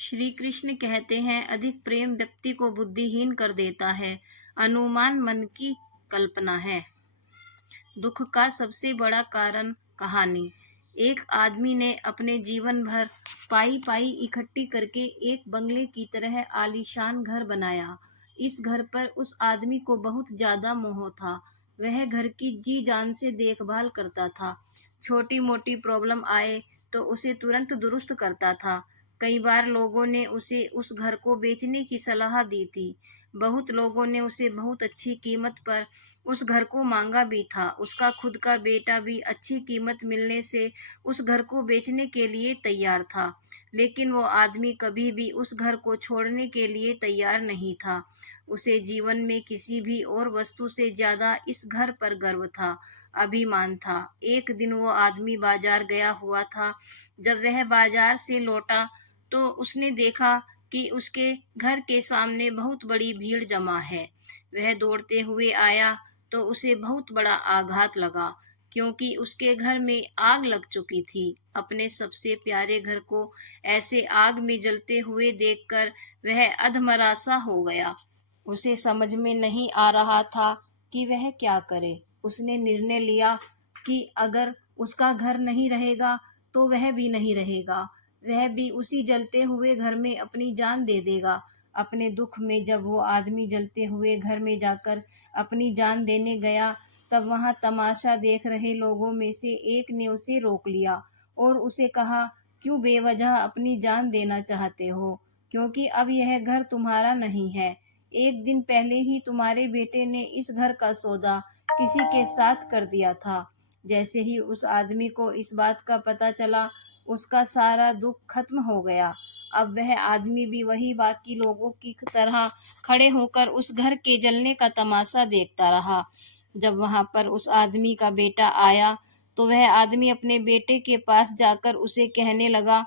श्री कृष्ण कहते हैं, अधिक प्रेम व्यक्ति को बुद्धिहीन कर देता है। अनुमान मन की कल्पना है। दुख का सबसे बड़ा कारण। कहानी। एक आदमी ने अपने जीवन भर पाई पाई इकट्ठी करके एक बंगले की तरह आलीशान घर बनाया। इस घर पर उस आदमी को बहुत ज्यादा मोह था। वह घर की जी जान से देखभाल करता था। छोटी मोटी प्रॉब्लम आए तो उसे तुरंत दुरुस्त करता था। कई बार लोगों ने उसे उस घर को बेचने की सलाह दी थी। बहुत लोगों ने उसे बहुत अच्छी कीमत पर उस घर को मांगा भी था। उसका खुद का बेटा भी अच्छी कीमत मिलने से उस घर को बेचने के लिए तैयार था। लेकिन वो आदमी कभी भी उस घर को छोड़ने के लिए तैयार नहीं था। उसे जीवन में किसी भी और वस्तु से ज्यादा इस घर पर गर्व था, अभिमान था। एक दिन वो आदमी बाजार गया हुआ था। जब वह बाजार से लौटा तो उसने देखा कि उसके घर के सामने बहुत बड़ी भीड़ जमा है। वह दौड़ते हुए आया तो उसे बहुत बड़ा आघात लगा, क्योंकि उसके घर में आग लग चुकी थी। अपने सबसे प्यारे घर को ऐसे आग में जलते हुए देखकर वह अधमरासा हो गया। उसे समझ में नहीं आ रहा था कि वह क्या करे। उसने निर्णय लिया कि अगर उसका घर नहीं रहेगा तो वह भी नहीं रहेगा। वह भी उसी जलते हुए घर में अपनी जान दे देगा। अपने दुख में जब वो आदमी जलते हुए घर में जाकर अपनी जान देने गया, तब वहां तमाशा देख रहे लोगों में से एक ने उसे रोक लिया और उसे कहा, क्यों बेवजह अपनी जान देना चाहते हो? क्योंकि अब यह घर तुम्हारा नहीं है। एक दिन पहले ही तुम्हारे बेटे ने इस घर का सौदा किसी के साथ कर दिया था। जैसे ही उस आदमी को इस बात का पता चला, उसका सारा दुख खत्म हो गया। अब वह आदमी भी वही बाकी लोगों की तरह खड़े होकर उस घर के जलने का तमाशा देखता रहा। जब वहां पर उस आदमी का बेटा आया तो वह आदमी अपने बेटे के पास जाकर उसे कहने लगा,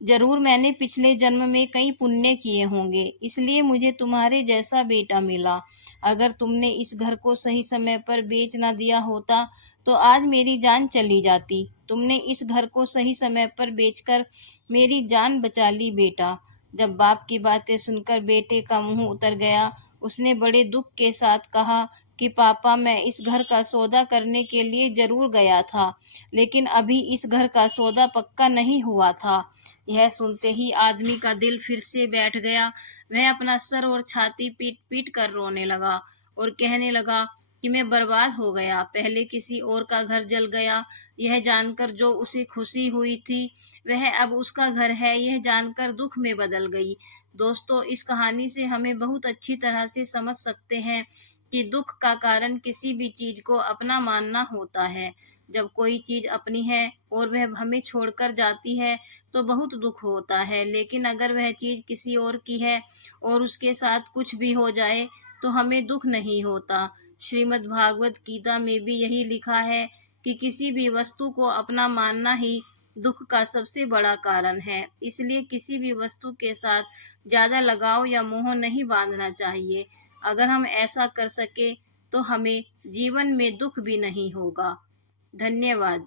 जरूर मैंने पिछले जन्म में कई पुण्य किए होंगे, इसलिए मुझे तुम्हारे जैसा बेटा मिला। अगर तुमने इस घर को सही समय पर बेच ना दिया होता तो आज मेरी जान चली जाती। तुमने इस घर को सही समय पर बेचकर मेरी जान बचा ली बेटा। जब बाप की बातें सुनकर बेटे का मुंह उतर गया, उसने बड़े दुख के साथ कहा कि पापा, मैं इस घर का सौदा करने के लिए जरूर गया था, लेकिन अभी इस घर का सौदा पक्का नहीं हुआ था। यह सुनते ही आदमी का दिल फिर से बैठ गया। वह अपना सर और छाती पीट पीट कर रोने लगा और कहने लगा कि मैं बर्बाद हो गया। पहले किसी और का घर जल गया, यह जानकर जो उसे खुशी हुई थी, वह अब उसका घर है, यह जानकर दुख में बदल गई। दोस्तों, इस कहानी से हमें बहुत अच्छी तरह से समझ सकते हैं कि दुख का कारण किसी भी चीज को अपना मानना होता है। जब कोई चीज अपनी है और वह हमें छोड़कर जाती है तो बहुत दुख होता है, लेकिन अगर वह चीज किसी और की है और उसके साथ कुछ भी हो जाए तो हमें दुख नहीं होता। श्रीमद् भागवत गीता में भी यही लिखा है कि किसी भी वस्तु को अपना मानना ही दुख का सबसे बड़ा कारण है। इसलिए किसी भी वस्तु के साथ ज्यादा लगाव या मोह नहीं बांधना चाहिए। अगर हम ऐसा कर सके तो हमें जीवन में दुख भी नहीं होगा। धन्यवाद।